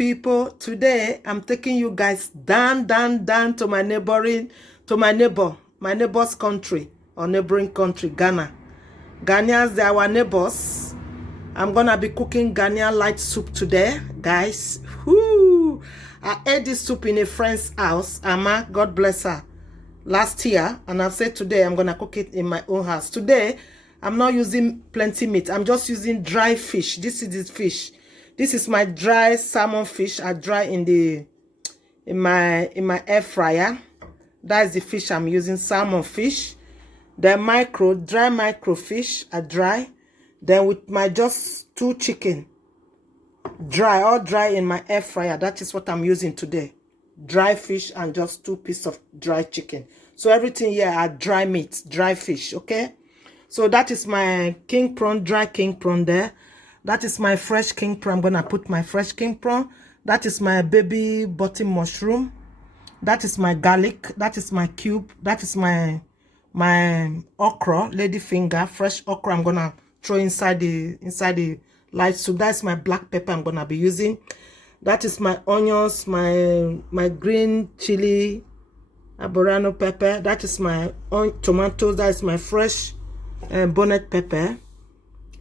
people, today I'm taking you guys down to my neighbor's country or neighboring country, Ghana. Ghanaians, they are our neighbors. I'm gonna be cooking Ghanaian light soup today, guys. Whoo! I ate this soup in a friend's house, Amma, God bless her, last year, and I've said today I'm gonna cook it in my own house. Today, I'm not using plenty meat. I'm just using dry fish. This is this fish. This is my dry salmon fish. I dry in my air fryer. That is the fish I'm using, salmon fish. Then dry micro fish, I dry. Then with my just 2 chicken, all dry in my air fryer. That is what I'm using today. Dry fish and just 2 pieces of dry chicken. So everything here are dry meat, dry fish, okay? So that is my king prawn, dry king prawn there. That is my fresh king prawn. I'm gonna put my fresh king prawn. That is my baby button mushroom. That is my garlic. That is my cube. That is my okra, lady finger, fresh okra. I'm gonna throw inside the light soup. That's my black pepper I'm gonna be using. That is my onions, my green chili, aborano pepper. That is my tomatoes. That is my fresh bonnet pepper.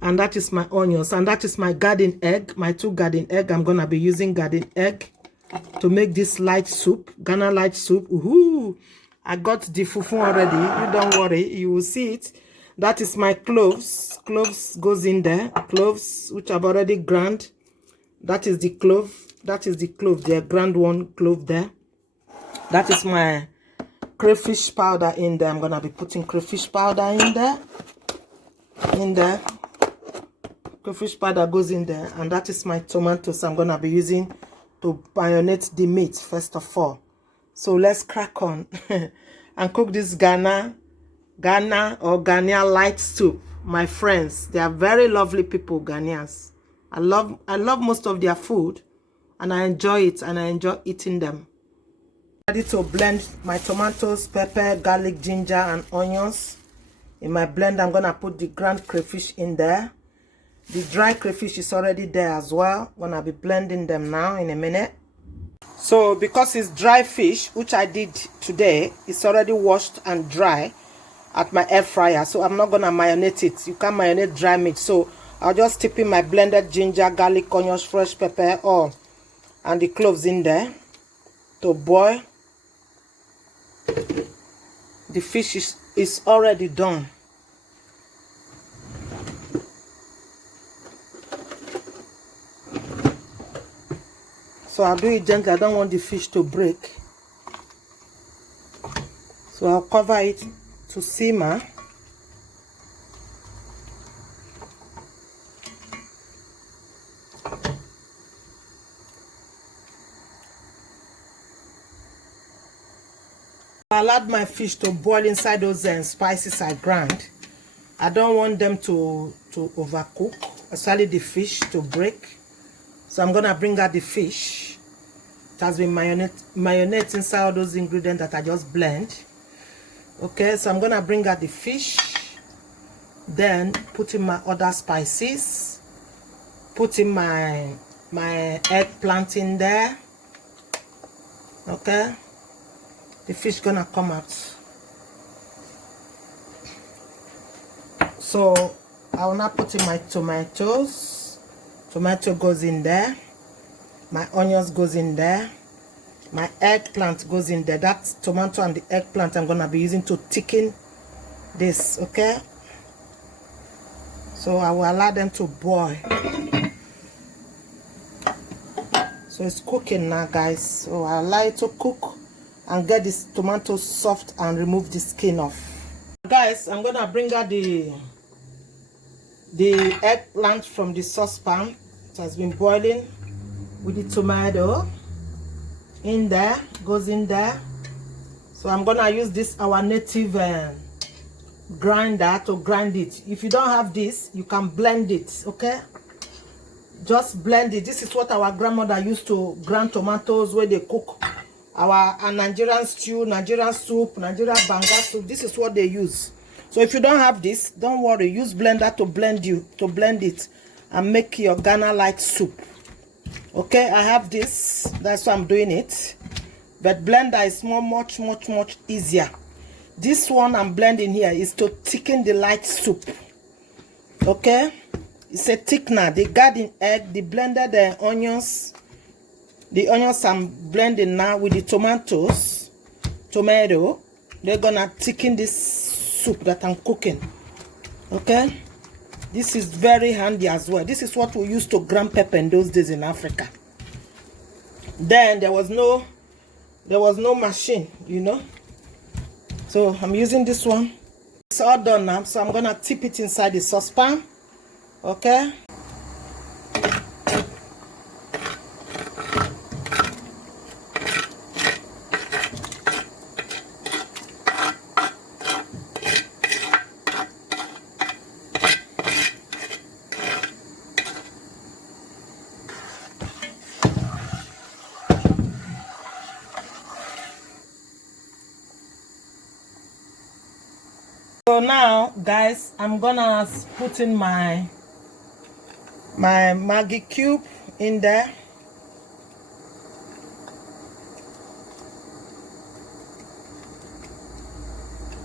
And that is my onions. And that is my garden egg, my 2 garden egg. I'm gonna be using garden egg to make this light soup, Ghana light soup. Ooh, I got the fufu already. You don't worry, you will see it. That is my cloves. Cloves goes in there. Cloves, which I've already ground. That is the clove. That is the clove there. Ground 1 clove there. That is my crayfish powder in there. I'm gonna be putting crayfish powder in there. Crayfish powder goes in there. And that is my tomatoes I'm gonna be using to marinate the meat first of all. So let's crack on and cook this Ghana or Ghanaian light soup. My friends, they are very lovely people, Ghanaians. I love most of their food, and I enjoy it, and I enjoy eating them. Ready to blend my tomatoes, pepper, garlic, ginger, and onions. In my blend, I'm gonna put the ground crayfish in there. The dry crayfish is already there as well. I'm gonna be blending them now in a minute. So because it's dry fish, which I did today, it's already washed and dry at my air fryer. So I'm not gonna marinate it. You can't marinate dry meat. So I'll just tip in my blended ginger, garlic, onions, fresh pepper, all, and the cloves in there to boil. The fish is already done. So I'll do it gently. I don't want the fish to break. So I'll cover it to simmer. I allowed my fish to boil inside those spices I ground. I don't want them to overcook, especially the fish to break. So I'm gonna bring out the fish. It has been mayonnaise inside all those ingredients that I just blend. Okay, so I'm gonna bring out the fish, then put in my other spices, put in my eggplant in there. Okay, the fish gonna come out. So I will now put in my tomatoes. Tomato goes in there. My onions goes in there. My eggplant goes in there. That's tomato and the eggplant I'm gonna be using to thicken this, okay? So I will allow them to boil. So it's cooking now, guys. So I allow it to cook and get this tomato soft and remove the skin off. Guys, I'm gonna bring out the eggplant from the saucepan. It has been boiling with the tomato in there, goes in there. So I'm gonna use this our native grinder to grind it. If you don't have this, you can blend it, okay? Just blend it. This is what our grandmother used to grind tomatoes where they cook our Nigerian stew, Nigerian soup, Nigerian banga soup. This is what they use. So if you don't have this, don't worry. Use blender to blend it and make your Ghana light soup. Okay, I have this. That's why I'm doing it. But blender is much easier. This one I'm blending here is to thicken the light soup. Okay, it's a thickener. The garden egg, the blender, the onions. The onions I'm blending now with the tomato. They're gonna thicken this soup that I'm cooking. Okay, this is very handy as well. This is what we used to grind pepper in those days in Africa. Then there was no machine, you know. So I'm using this one. It's all done now, so I'm gonna tip it inside the saucepan. Okay. So now, guys, I'm gonna put in my Maggi cube in there.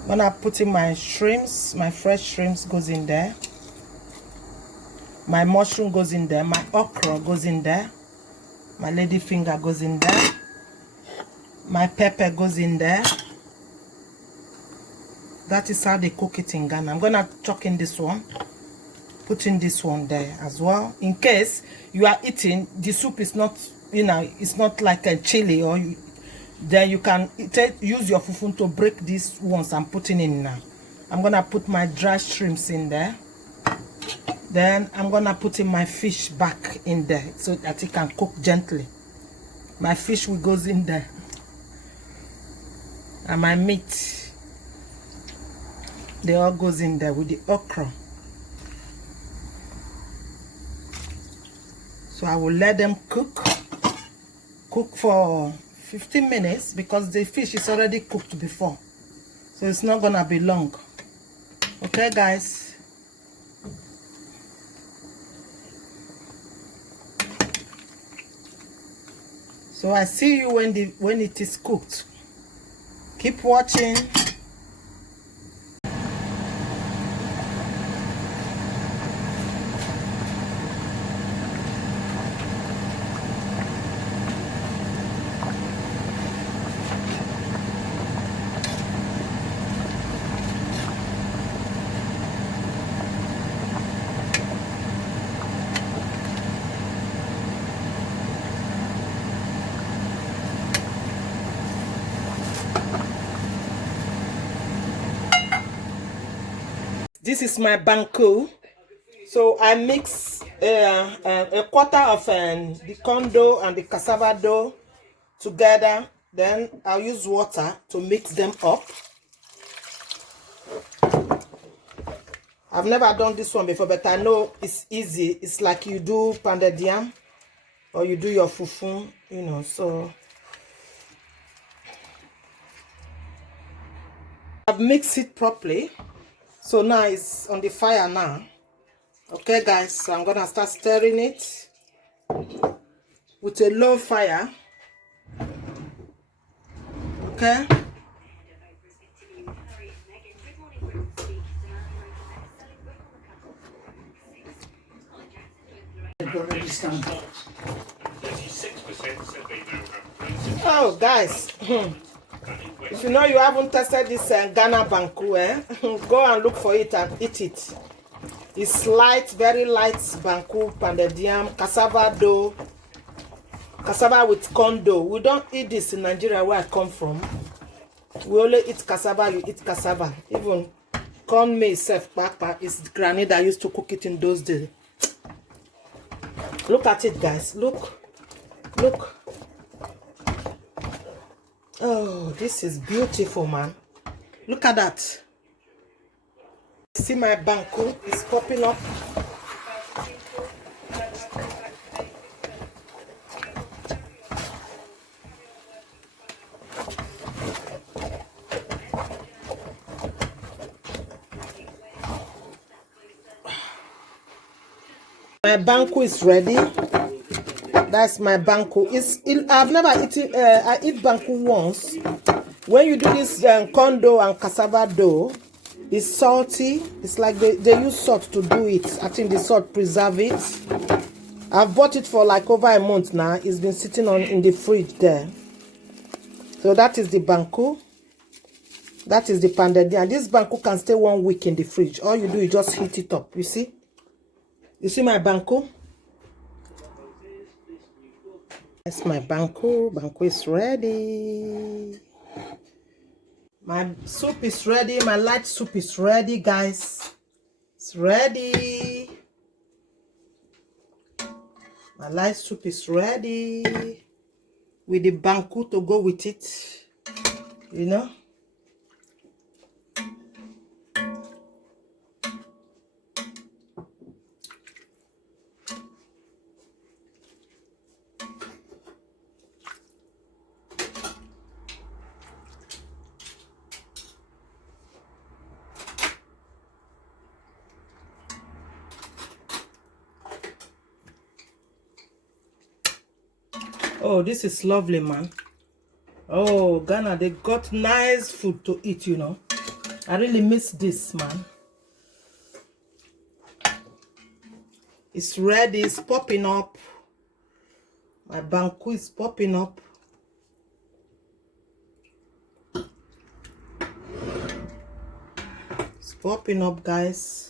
I'm gonna put in my shrimps, my fresh shrimps goes in there. My mushroom goes in there. My okra goes in there. My ladyfinger goes in there. My pepper goes in there. That is how they cook it in Ghana. I'm gonna chuck in this one, put in this one there as well, in case you are eating the soup is not, you know, it's not like a chili, or then you can use your fufu to break these ones I'm putting in now. I'm gonna put my dry shrimps in there. Then I'm gonna put in my fish back in there so that it can cook gently. My fish will goes in there, and my meat. They all goes in there with the okra. So I will let them cook for 15 minutes because the fish is already cooked before. So it's not gonna be long. Okay, guys. So I see you when it is cooked. Keep watching. This is my banku. So I mix a quarter of the corn dough and the cassava dough together. Then I'll use water to mix them up. I've never done this one before, but I know it's easy. It's like you do pounded yam or you do your fufu, you know. So I've mixed it properly. So now it's on the fire now. Okay, guys, so I'm gonna start stirring it with a low fire. Okay. Oh, guys. If you know you haven't tested this Ghana banku, go and look for it and eat it. It's light, very light banku, pounded yam, cassava dough, cassava with corn dough. We don't eat this in Nigeria where I come from. We only eat cassava, you eat cassava. Even corn maize self, papa, is granny that used to cook it in those days. Look at it, guys. Look. Look. Oh, this is beautiful, man. Look at that. See my banku is popping up. My banku is ready. That's my banku. I've never eaten. I eat banku once. When you do this corn and cassava dough, it's salty. It's like they use salt to do it. I think the salt preserve it. I've bought it for like over a month now. It's been sitting in the fridge there. So that is the banku. That is the pounded yam. This banku can stay 1 week in the fridge. All you do is just heat it up. You see? You see my banku? That's my banku. Banku is ready. My soup is ready. My light soup is ready, guys. It's ready. My light soup is ready. With the banku to go with it. You know? Oh, this is lovely, man. Oh, Ghana, they got nice food to eat, you know. I really miss this, man. It's ready. It's popping up. My banku is popping up. It's popping up, guys.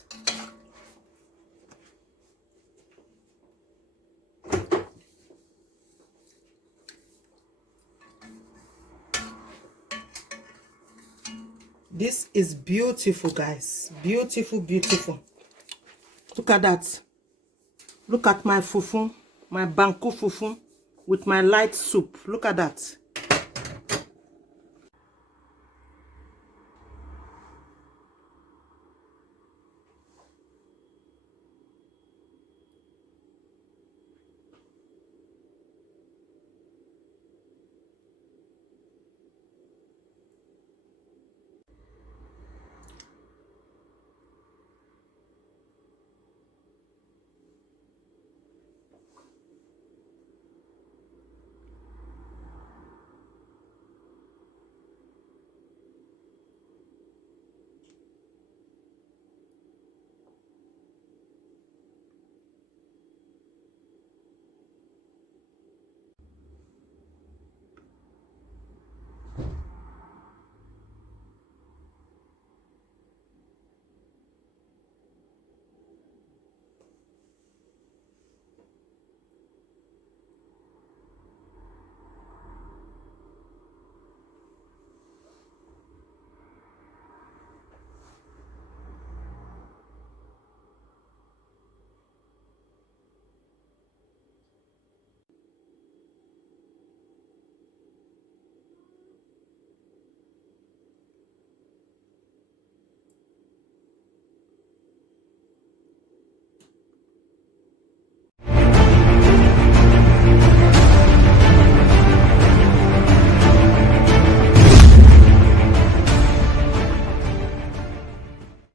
This is beautiful, guys. Beautiful, beautiful. Look at that. Look at my fufu, my banku fufu with my light soup. Look at that.